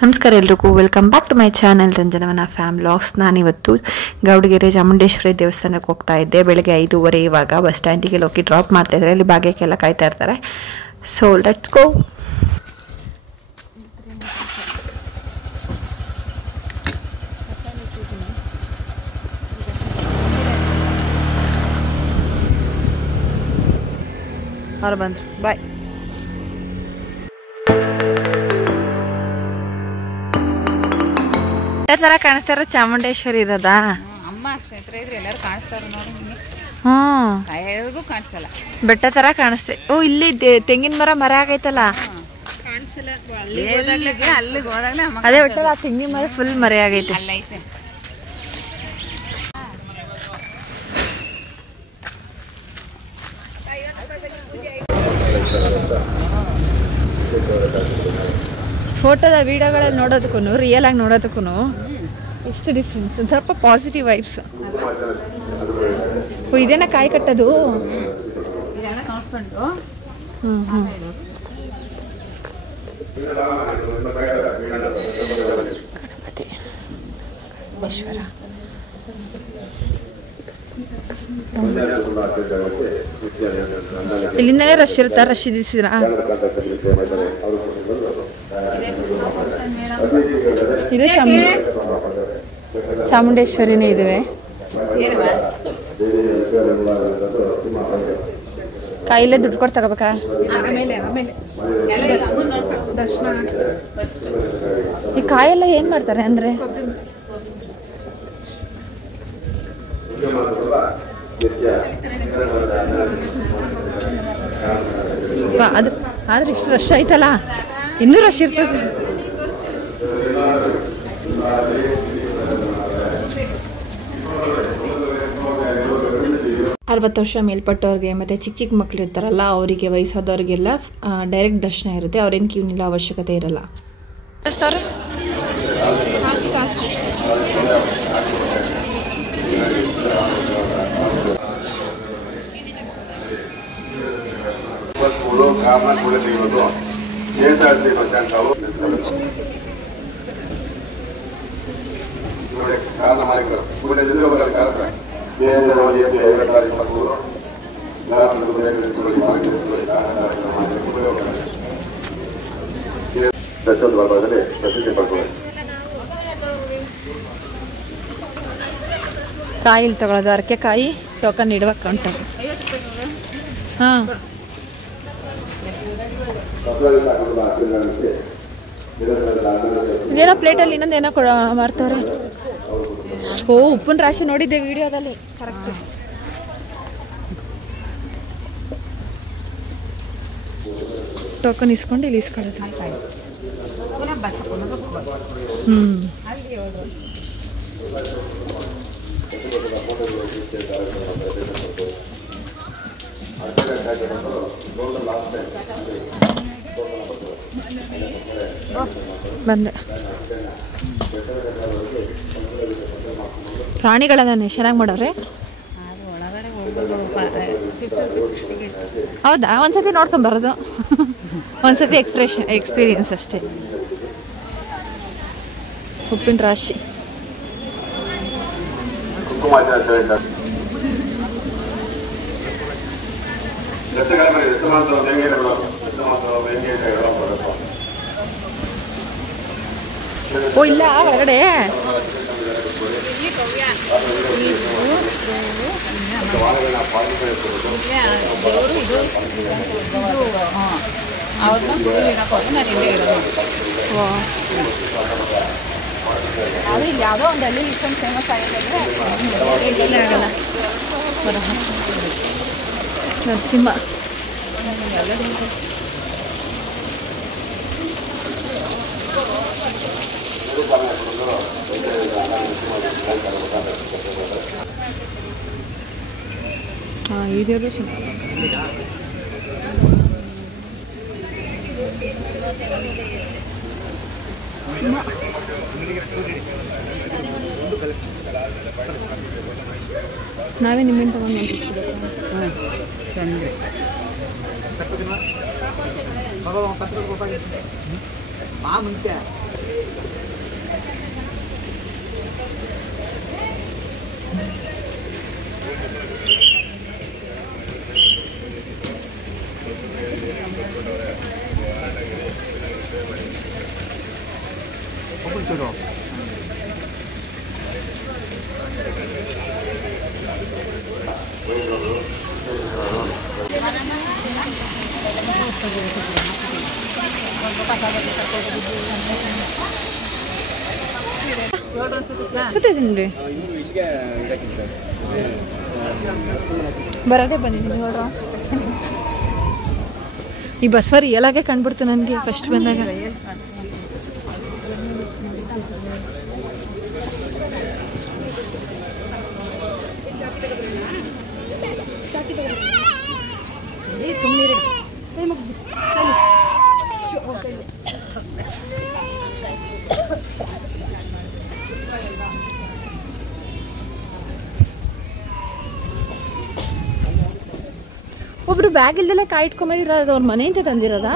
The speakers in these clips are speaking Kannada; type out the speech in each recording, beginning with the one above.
ನಮಸ್ಕಾರ ಎಲ್ರಿಗೂ welcome back to my channel ರಂಜನವನ ಫ್ಯಾಮ್ ವ್ಲಾಗ್ಸ್. ನಾನಿವತ್ತು ಗೌಡಗೆರೆ ಚಾಮುಂಡೇಶ್ವರಿ ದೇವಸ್ಥಾನಕ್ಕೆ ಹೋಗ್ತಾ ಇದ್ದೆ. ಬೆಳಗ್ಗೆ 5:30 ಇವಾಗ ಬಸ್ ಸ್ಟ್ಯಾಂಡಿಗೆ ಹೋಗಿ ಡ್ರಾಪ್ ಮಾಡ್ತಾ ಇದ್ದಾರೆ. ಅಲ್ಲಿ ಭಾಗ್ಯಕ್ಕೆಲ್ಲ ಕಾಯ್ತಾ ಇರ್ತಾರೆ. So let's go. ಅವ್ರು ಬಂದ್ರು, ಬಾಯ್. ತರ ಕಾಣಿಸ್ತಾರ ಚಾಮುಂಡೇಶ್ವರಿ ಇರೋದಾ? ಅಮ್ಮ ಕ್ಷೇತ್ರ ಇದ್ರೆ ಎಲ್ಲರೂ ಕಾಣಿಸ್ತಾರ ನೋಡಿ. ಎಲ್ಲರಿಗೂ ಕಾಣಿಸಲ್ಲ, ಬೆಟ್ಟ ತರ ಕಾಣಿಸ್ತೆ. ಓ, ಇಲ್ಲಿ ತೆಂಗಿನ ಮರ ಆಗೈತಲ್ಲ, ಕಾಣಿಸಲ್ಲ. ಅಲ್ಲಿಗೆ ಹೋದಾಗ್ಲೇ ಅದೇ ಬಿಟ್ಟಲ್ಲ, ತೆಂಗಿನ ಮರ ಫುಲ್ ಮರೆ ಆಗೈತೆ. ಅಲ್ಲೈತೆ. ಫೋಟೋದ ವಿಡಿಯೋಗಳಲ್ಲಿ ನೋಡೋದಕ್ಕೂ ರಿಯಲ್ ಆಗಿ ನೋಡೋದಕ್ಕೂ ಎಷ್ಟು ಡಿಫ್ರೆನ್ಸ್. ಒಂದು ಸ್ವಲ್ಪ ಪಾಸಿಟಿವ್ ವೈಬ್ಸ್. ಇದೇನ ಕಾಯಿ ಕಟ್ಟೋದು? ಇದೆಲ್ಲ ನೋಡ್ಕೊಂಡು ಗಣಪತಿ ಈಶ್ವರ. ಇಲ್ಲಿಂದನೇ ರಶ್ ಇರುತ್ತಾ? ರಶ್ ಇದಿಸಿದ್ರ? ಇದು ಚಾಮುಂಡೇಶ್ವರಿನೇ ಇದುವೆ. ಕಾಯಿಲೆ ದುಡ್ಡು ಕೊಟ್ಟು ತಗೋಬೇಕಾ? ಈ ಕಾಯೆಲ್ಲ ಏನ್ ಮಾಡ್ತಾರೆ ಅಂದ್ರೆ? ಅದು ಆದ್ರೆ ಇಷ್ಟು ರಶ್ ಆಯ್ತಲ್ಲ, ಇನ್ನೂ ರಶ್ ಇರ್ತದೆ. 60 ವರ್ಷ ಮೇಲ್ಪಟ್ಟವ್ರಿಗೆ ಮತ್ತು ಚಿಕ್ಕ ಮಕ್ಳು ಇರ್ತಾರಲ್ಲ, ಅವರಿಗೆ ವಯಸ್ಸಾದವ್ರಿಗೆಲ್ಲ ಡೈರೆಕ್ಟ್ ದರ್ಶನ ಇರುತ್ತೆ. ಅವ್ರೇನು ಕ್ಯೂ ನಿಲ್ಲೋ ಅವಶ್ಯಕತೆ ಇರಲ್ಲ. ಕಾಯಿ ತಗೊಳ್ಳೋದು, ಅರಕೆ ಕಾಯಿ ಟೋಕನ್ ಇಡುವ ಕೌಂಟರ್. ಹಾಂ, ಏನೋ ಪ್ಲೇಟಲ್ಲಿ ಇನ್ನೊಂದೇನೋ ಮಾರ್ತಾರೆ. ಓ, ಉಪ್ಪಿನ ರಾಶಿ ನೋಡಿದ್ದೆ ವಿಡಿಯೋದಲ್ಲಿ. ಕರೆಕ್ಟ್. ಟೋಕನ್ ಇಸ್ಕೊಂಡು ಇಲ್ಲಿ ಇಸ್ಕೊಳ್ಳೋದು. ಬಂದೆ. ಪ್ರಾಣಿಗಳನ್ನ ಚೆನ್ನಾಗಿ ಮಾಡೋರೆ. ಹೌದಾ? ಒಂದ್ಸತಿ ನೋಡ್ಕೊಂಬರೋದು, ಒಂದ್ಸತಿ ಎಕ್ಸ್ಪೀರಿಯನ್ಸ್ ಅಷ್ಟೇ. ಉಪ್ಪಿನ ರಾಶಿ. ಓ, ಇಲ್ಲ ಒಳಗಡೆ. ಅದು ಇಲ್ಲಿ ಯಾವುದೋ ಒಂದು ಹಳ್ಳಿ ಇಷ್ಟೊಂದು ಫೇಮಸ್ ಆಗಿದೆ ಅಂದರೆ ಆಗಲ್ಲ. ನರಸಿಂಹ. ಹಾಂ, ಈ ದೇವರು ಸಿಂಹ. ನಾವೇ ನಿಮ್ಮಿಂದ ತಗೊಂಡು ಸುತ್ತಿದ್ದೀನಿ ಬರೋದೇ ಬಂದಿದ್ದೀನಿ ನೋಡ್ರ. ಈ ಬಸ್ವ ರಿಯಲ್ ಆಗೇ ಕಂಡ್ಬಿಡ್ತು ನನಗೆ ಫಸ್ಟ್ ಬಂದಾಗ. ಒಬ್ರು ಬ್ಯಾಗ್ ಇಲ್ದಲ್ಲೇ ಕಾಯಿ ಇಟ್ಕೊಂಬಂದಿರೋದು ಅವ್ರ ಮನೆಯಿಂದ ತಂದಿರೋದಾ?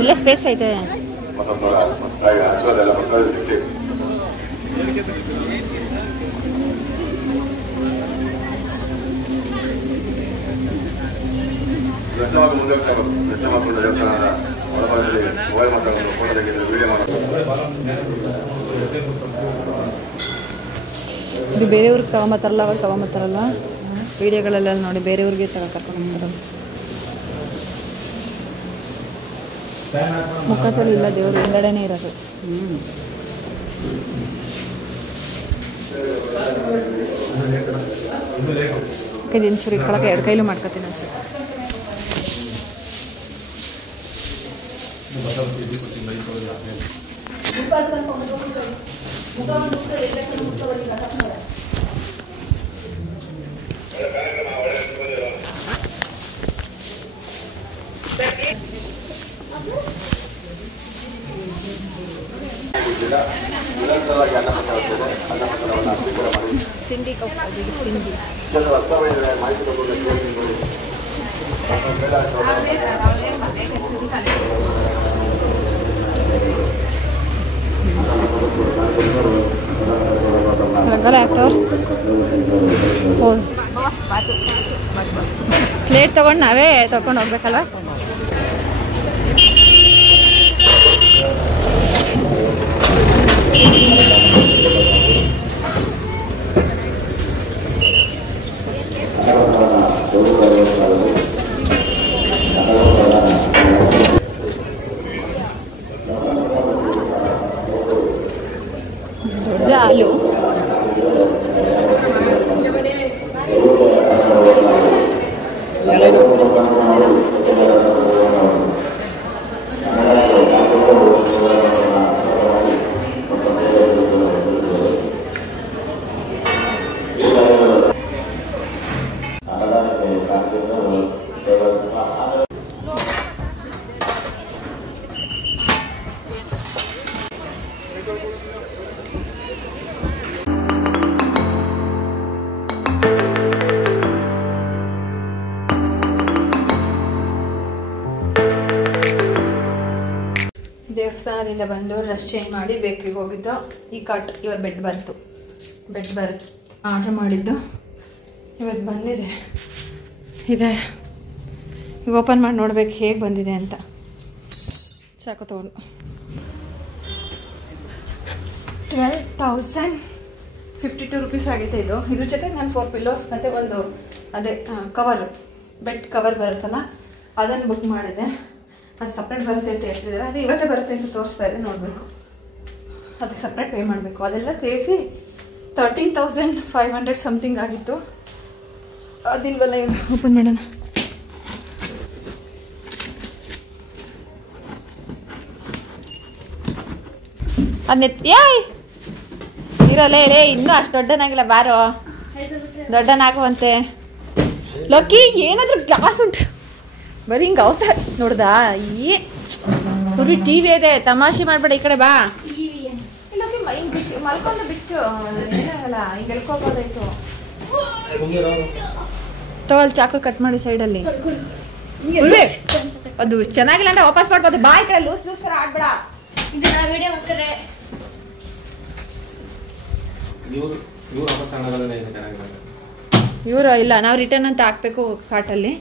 ಇಲ್ಲೇ ಸ್ಪೇಸ್ ಐತೆ. ಇದು ಬೇರೆಯವ್ರಿಗೆ ತಗೊಂಬತ್ತಾರಲ್ಲ, ಅವಾಗ ತಗೊಂಬತ್ತಾರಲ್ಲ ವಿಡಿಯೋಗಳೆಲ್ಲ ನೋಡಿ, ಬೇರೆಯವ್ರಿಗೆ ಕರ್ಕೊಂಡ್ಬರ್ತಾರಲ್ಲ. ಮುಖದಲ್ಲಿ ಇಲ್ಲ ದೇವರು, ಹಿಂಗಡೆನೇ ಇರೋದು. ಕೈದು ಚೂರು ಇಟ್ಕೊಳಕ್ಕೆ ಎರಡು ಕೈಲೂ ಮಾಡ್ಕೊತೀನಿ ಅನ್ಸುತ್ತೆ. ತಿಂಡಿ ತಿಂಡಿ ರಂಗೋಲಿ ಹಾಕ್ತವ್ರು. ಹೌದು, ಪ್ಲೇಟ್ ತೊಗೊಂಡು ನಾವೇ ತೊಳ್ಕೊಂಡು ಹೋಗ್ಬೇಕಲ್ವ. ದೊಡ್ಡ ಹಾಲು ದೇವಸ್ಥಾನದಿಂದ ಬಂದು ಡ್ರೆಸ್ ಚೇಂಜ್ ಮಾಡಿ ಬೇಕ್ರಿಗೆ ಹೋಗಿದ್ದು. ಈ ಕಟ್ ಇವತ್ತು ಬೆಡ್ ಬಂತು, ಬೆಡ್ ಬರುತ್ತೆ ಆರ್ಡ್ರ್ ಮಾಡಿದ್ದು ಇವತ್ತು ಬಂದಿದೆ. ಇದೆ ಈಗ ಓಪನ್ ಮಾಡಿ ನೋಡ್ಬೇಕು ಹೇಗೆ ಬಂದಿದೆ ಅಂತ. ಸಾಕು ತೊಗೊಂಡು 12,052 rupees ಆಗೈತೆ ಇದು. ಇದ್ರ ಜೊತೆ ನಾನು 4 ಪಿಲ್ಲೋಸ್ ಮತ್ತು ಒಂದು ಅದೇ ಕವರ್, ಬೆಡ್ ಕವರ್ ಬರುತ್ತಲ್ಲ ಅದನ್ನು ಬುಕ್ ಮಾಡಿದೆ. ಅದು ಸಪ್ರೇಟ್ ಬರುತ್ತೆ ಅಂತ ಹೇಳ್ತಿದ್ದಾರೆ. ಅದು ಇವತ್ತೇ ಬರುತ್ತೆ ಅಂತ ತೋರಿಸ್ತಾ ಇದೆ, ನೋಡಬೇಕು. ಅದಕ್ಕೆ ಸಪ್ರೇಟ್ ಪೇ ಮಾಡಬೇಕು. ಅದೆಲ್ಲ ಸೇರಿಸಿ 13,500 ಸಮಥಿಂಗ್ ಆಗಿತ್ತು. ಅದಿಲ್ವಲ್ಲ, ಈಗ ಓಪನ್ ಮಾಡೋಣ. ಯಾಯ್ ಇರಲೇ ರೇ, ಇನ್ನೂ ಅಷ್ಟು ದೊಡ್ಡನಾಗಿಲ್ಲ, ಬಾರೋ ದೊಡ್ಡನಾಗುವಂತೆ. ಲೋಕಿ ಏನಾದರೂ ಗ್ಲಾಸ್ ಉಂಟು. ಬರೀ ಹಿಂಗೆ ಅವತ ನೋಡ್ದಾ ಈ ಪುರಿ ಟಿ ವಿ ಇದೆ, ತಮಾಷೆ ಮಾಡಬೇಡ, ಈ ಕಡೆ ಬಾ. ಇಲ್ಲ ಹಿಂಗೆ ಬಿಚ್ಚು ಮಲ್ಕೊಂಡು ಬಿಚ್ಚು ಏನಾಗಲ್ಲ, ಹಿಂಗೆ ಎಳ್ಕೊಬೋದಾಯ್ತು. ತಗೊಳ್ಳಿ ಚಾಕು ಕಟ್ ಮಾಡಿ ಸೈಡಲ್ಲಿ. ಅದು ಚೆನ್ನಾಗಿಲ್ಲ ಅಂದ್ರೆ ವಾಪಸ್ ಮಾಡ್ಬೋದು. ಬಾ ಈ ಕಡೆ ಲೂಸ್ ಲೂಸ್ ಥರ ಆಡ್ಬೇಡ. ಇವರು ಇಲ್ಲ, ನಾವು ರಿಟರ್ನ್ ಅಂತ ಹಾಕ್ಬೇಕು ಕಾರ್ಟಲ್ಲಿ.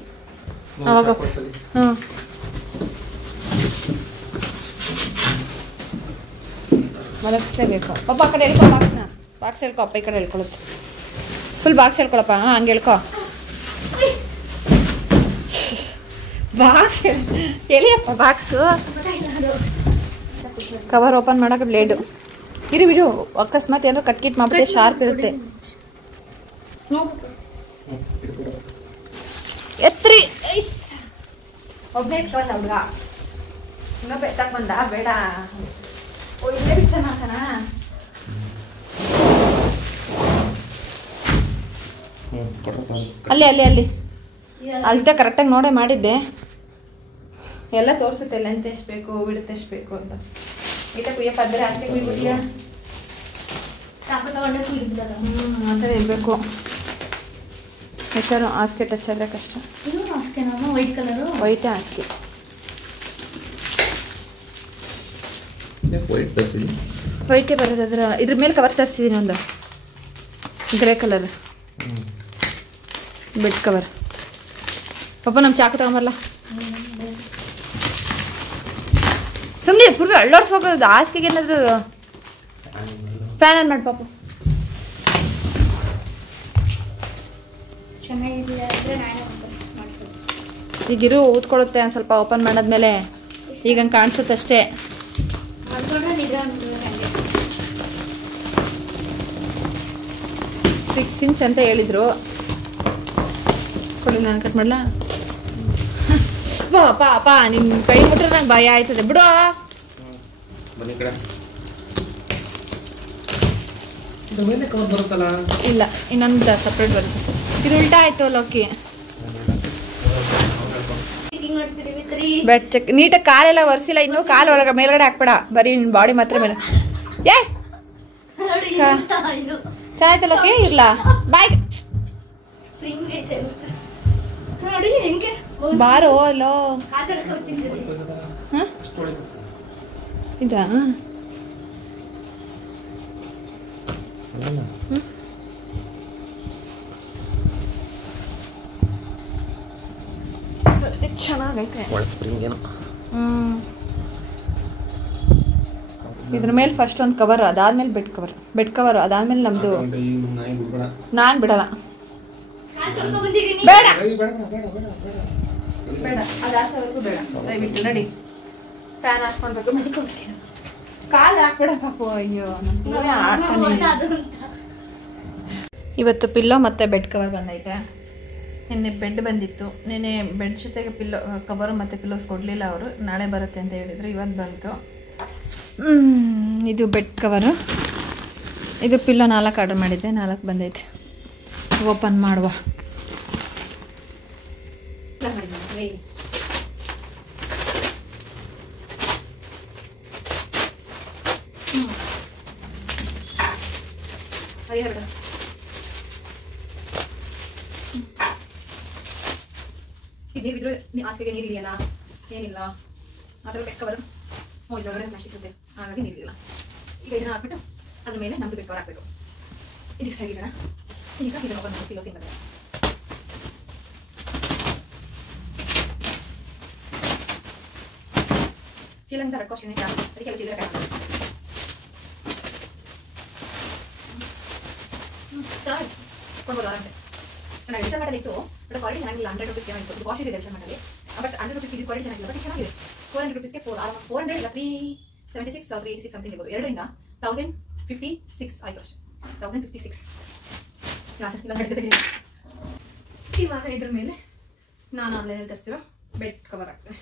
ಅವಾಗ ಹ್ಞೂ ಮಲಗಿಸ್ಲೇಬೇಕು. ಪಾಪ ಆ ಕಡೆ ಹೇಳ್ಕೊ ಬಾಕ್ಸ್ನ. ಬಾಕ್ಸ್ ಹೇಳ್ಕೊ, ಅಪ್ಪ ಈ ಕಡೆ ಹೇಳ್ಕೊಳುತ್ತೆ. ಫುಲ್ ಬಾಕ್ಸ್ ಹೇಳ್ಕೊಳಪ್ಪ. ಹಾಂ ಹಂಗೆ ಹೇಳ್ಕೊ. ಬಾಕ್ಸ್ ಹೇಳಿಯಪ್ಪ ಬಾಕ್ಸು. ಕವರ್ ಓಪನ್ ಮಾಡೋಕೆ ಬ್ಲೇಡು ಇರು ಬಿಡು. ಅಕಸ್ಮಾತ್ ಏನಾರು ಕಟ್ಕಿಟ್ ಮಾಡ್ಬಿಟ್ಟೆ ಶಾರ್ಪ್ ಇರುತ್ತೆ. ಎತ್ರಿ ಒಬ್ಬನೇ ಇಟ್ಕೊಂಡ ಹುಡುಗ, ಇನ್ನೊಬ್ಬ ಎತ್ತಕ್ಕೆ ಬಂದ. ಬೇಡ ಇಲ್ಲೇ ಬಿಚ್ಚನ ಹಾಕಣ. ಅಲ್ಲಿ ಅಲ್ಲಿ ಅಲ್ಲಿ ಅಲ್ತೆ ಕರೆಕ್ಟಾಗಿ ನೋಡೇ ಮಾಡಿದ್ದೆ. ಎಲ್ಲ ತೋರಿಸುತ್ತೆ ಲೆಂತ್ ಎಷ್ಟು ಬೇಕು, ಬಿಡುತ್ತೆ ಎಷ್ಟು ಬೇಕು ಅಂತ. ಈತ ಕುಯ್ಯಪ್ಪ ಅದ್ರೆ ಅಷ್ಟೇ ಕುಯ್ಬಿಟ್ಟಿಯ. ಆ ಥರ ಇರಬೇಕು. ಹೆಸರು ಹಾಸಿಗೆ ಟಚ್ ಆದರೆ ಕಷ್ಟ. ವೈಟ್ ಕಲರು, ವೈಟೇ ಹಾಸಿಗೆ. ವೈಟೇ ಬರೋದು. ಇದ್ರ ಮೇಲೆ ಕವರ್ ತರಿಸಿದ್ದೀನಿ ಒಂದು ಗ್ರೇ ಕಲರ್ ಬೆಡ್ ಕವರ್. ಪಾಪ ನಮ್ಮ ಚಾಕು ತಗೊಂಬರಲ್ಲ. ಸುಮ್ಮನೆ ಪೂರ್ವ ಅಳ್ಳಾಡ್ಸ್ಬೇಕು. ಹಾಸಿಗೆಗೆ ಏನಾದರೂ ಫ್ಯಾನ್ ಆನ್ ಮಾಡಿ ಪಾಪು. ಚೆನ್ನಾಗಿಲ್ಲ ಅಂದರೆ ನಾನೇ ಮಾಡಿಸೋದು. ಈಗಿರು ಊದ್ಕೊಳ್ಳುತ್ತೆ ಒಂದು ಸ್ವಲ್ಪ ಓಪನ್ ಮಾಡಾದ್ಮೇಲೆ. ಈಗ ಹಂಗೆ ಕಾಣಿಸುತ್ತೆ ಅಷ್ಟೇ. 6 ಇಂಚ್ ಅಂತ ಹೇಳಿದ್ರು. ಕೊಡಲಿ, ನಾನು ಕಟ್ ಮಾಡಲ. ಪಾ ಪಾ ನಿನ್ನ ಕೈ ಮುಟ್ರೆ ನಂಗೆ ಭಯ ಆಯ್ತದೆ ಬಿಡು. ಇಲ್ಲ, ಇನ್ನೊಂದು ಸಪ್ರೇಟ್ ಬರುತ್ತೆ. ಇದು ಉಲ್ಟಾ ಆಯ್ತು ಲೋಕಿ. ಬೆಡ್ ಚೆಕ್ ನೀಟಾಗಿ ಕಾಲೆಲ್ಲ ಒರೆಸಿಲ್ಲ ಇನ್ನು. ಕಾಲು ಒಳಗೆ ಮೇಲ್ಗಡೆ ಹಾಕ್ಬೇಡ, ಬರೀ ನಿನ್ನ ಬಾಡಿ ಮಾತ್ರ ಮೇಲೆ. ಏ ಚೆನ್ನಾಯ್ತು ಲೋಕಿ. ಇಲ್ಲ ಬಾಯ್ ಬಾರೋ ಅಲ್ಲೋ. ಇದಾ ಚೆನ್ನಾಗೈತೆ. ಇದ್ರ ಮೇಲೆ ಫಸ್ಟ್ ಒಂದು ಕವರ್, ಅದಾದ್ಮೇಲೆ ಬೆಡ್ ಕವರ್ ಅದಾದ್ಮೇಲೆ ನಮ್ದು. ನಾನು ಬಿಡಲ್ಲ. ಬೇಡ ಬೇಡ, ಅದಾಸವರೆಗೂ ಬೇಡ ದಯವಿಟ್ಟು. ನಡಿ, ಫ್ಯಾನ್ ಹಾಕ್ಕೊಳ್ಬೇಕು. ಕಾಲು ಹಾಕ್ಬೇಡ ಪಾಪು. ಅಯ್ಯೋ ಇವತ್ತು ಪಿಲ್ಲೋ ಮತ್ತು ಬೆಡ್ ಕವರ್ ಬಂದೈತೆ. ನಿನ್ನೆ ಬೆಡ್ ಬಂದಿತ್ತು. ನಿನ್ನೆ ಬೆಡ್ ಜೊತೆಗೆ ಪಿಲ್ಲೋ ಕವರು ಮತ್ತು ಪಿಲ್ಲೋಸ್ ಕೊಡಲಿಲ್ಲ ಅವರು. ನಾಳೆ ಬರುತ್ತೆ ಅಂತ ಹೇಳಿದರು. ಇವತ್ತು ಬಂತು. ಇದು ಬೆಡ್ ಕವರು. ಇದು ಪಿಲ್ಲೋ 4 ಆರ್ಡರ್ ಮಾಡಿದ್ದೆ, 4 ಬಂದೈತೆ. ಓಪನ್ ಮಾಡುವ. ನೀರಿದ್ರು ಹಾಸಿಗೆಗೆ ನೀರಿದೆಯಲ್ಲ, ಏನಿಲ್ಲ. ಅದರ ಬೆಡ್ ಕವರ್ ಇದ್ರೊಳಗಡೆ ಪ್ಲಾಸ್ಟಿಕ್ ಇರುತ್ತೆ, ಹಾಗಾಗಿ ನೀರಿಲ್ಲ. ಈಗ ಇದನ್ನ ಹಾಕ್ಬಿಟ್ಟು ಅದ್ರ ಮೇಲೆ ನಮ್ದು ಬೆಡ್ ಕವರ್ ಹಾಕಬೇಕು. ಇದಕ್ಕೆ ಸರಿಗಿಡೋಣ. ಈಗ ಇದನ್ನು ಓಪನ್ ಮಾಡಿ ಪಿಲ್ಲೋ ಸಿಂಗಲ್ ಚೀಲಂತ ರಡ್ಕೋಸ್ತೀನಿ. ಅದಕ್ಕೆ ಚೀಲ ಚೆನ್ನಾಗಿ ಕೊಡ್ಬೋದು ಆರಾಮೆ. ಚೆನ್ನಾಗಿ ವಿಷಯ ಮಾಡಲಿತ್ತು. ಬಟ್ ಕ್ವಾಲಿಟಿ ಚೆನ್ನಾಗಿಲ್ಲ. 100 ರೂಪೀಸ್ ಏನಾಯಿತು. ಇದು ಕಾಸ್ಟ್ ಇದೆ ವಿಷಯ ಮಾಡಲಿ. ಬಟ್ 100 ರೂಪೀಸ್ ಇದು ಕ್ವಾಲಿಟಿ ಚೆನ್ನಾಗಿಲ್ಲ. ಬಟ್ ಚೆನ್ನಾಗಿದೆ. 400 ರೂಪೀಸ್ಗೆ 400 ಇಲ್ಲ 376 386 ಸಮಥಿಂಗ್ ಇರ್ಬೋದು. 2ರಿಂದ 1056 ಆಯಿತು ಅಷ್ಟೇ. 1056 ಇವಾಗ ಇದ್ರ ಮೇಲೆ ನಾನು ಆನ್ಲೈನಲ್ಲಿ ತರಿಸ್ತಿರೋ ಬೆಡ್ ಕವರ್ ಹಾಕ್ತೇನೆ.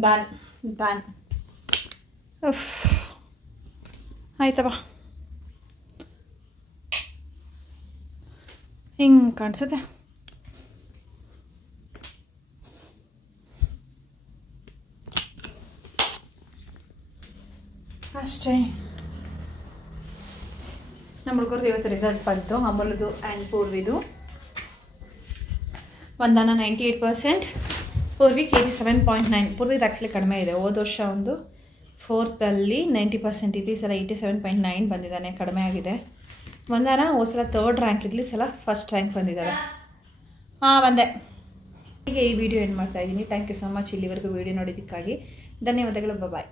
ಡನ್ ಆಯ್ತಪ್ಪ. ಹಿಂಗೆ ಕಾಣಿಸುತ್ತೆ. ಅಷ್ಟೇ. ನಮ್ಮ ಹುಡುಗರದ್ದು ಇವತ್ತು ರಿಸಲ್ಟ್ ಬಂತು. ಅಮೂಲ್ದು ಆ್ಯಂಡ್ ಪೂರ್ವಿದು. ವಂದನ 98%, ಪೂರ್ವಿಗೆ 87.9. ಪೂರ್ವಿದು ಆ್ಯಕ್ಚುಲಿ ಕಡಿಮೆ ಇದೆ. ಹೋದ ವರ್ಷ ಒಂದು 4th 90% ಇತ್ತು. ಈ ಸಲ 87.9 ಬಂದಿದ್ದಾನೆ, ಕಡಿಮೆ ಆಗಿದೆ. ವಂದನ ಹೋದ ಸಲ 3rd ರ್ಯಾಂಕ್ ಇದ್ಲಿ, ಸಲ 1st ರ್ಯಾಂಕ್ ಬಂದಿದ್ದಾಳೆ. ಬಂದೆ. ಹೀಗೆ ಈ ವಿಡಿಯೋ ಏನು ಮಾಡ್ತಾಯಿದ್ದೀನಿ. ಥ್ಯಾಂಕ್ ಯು ಸೊ ಮಚ್ ಇಲ್ಲಿವರೆಗೂ ವಿಡಿಯೋ ನೋಡಿದ್ದಕ್ಕಾಗಿ ಧನ್ಯವಾದಗಳು. ಬಾಯ್.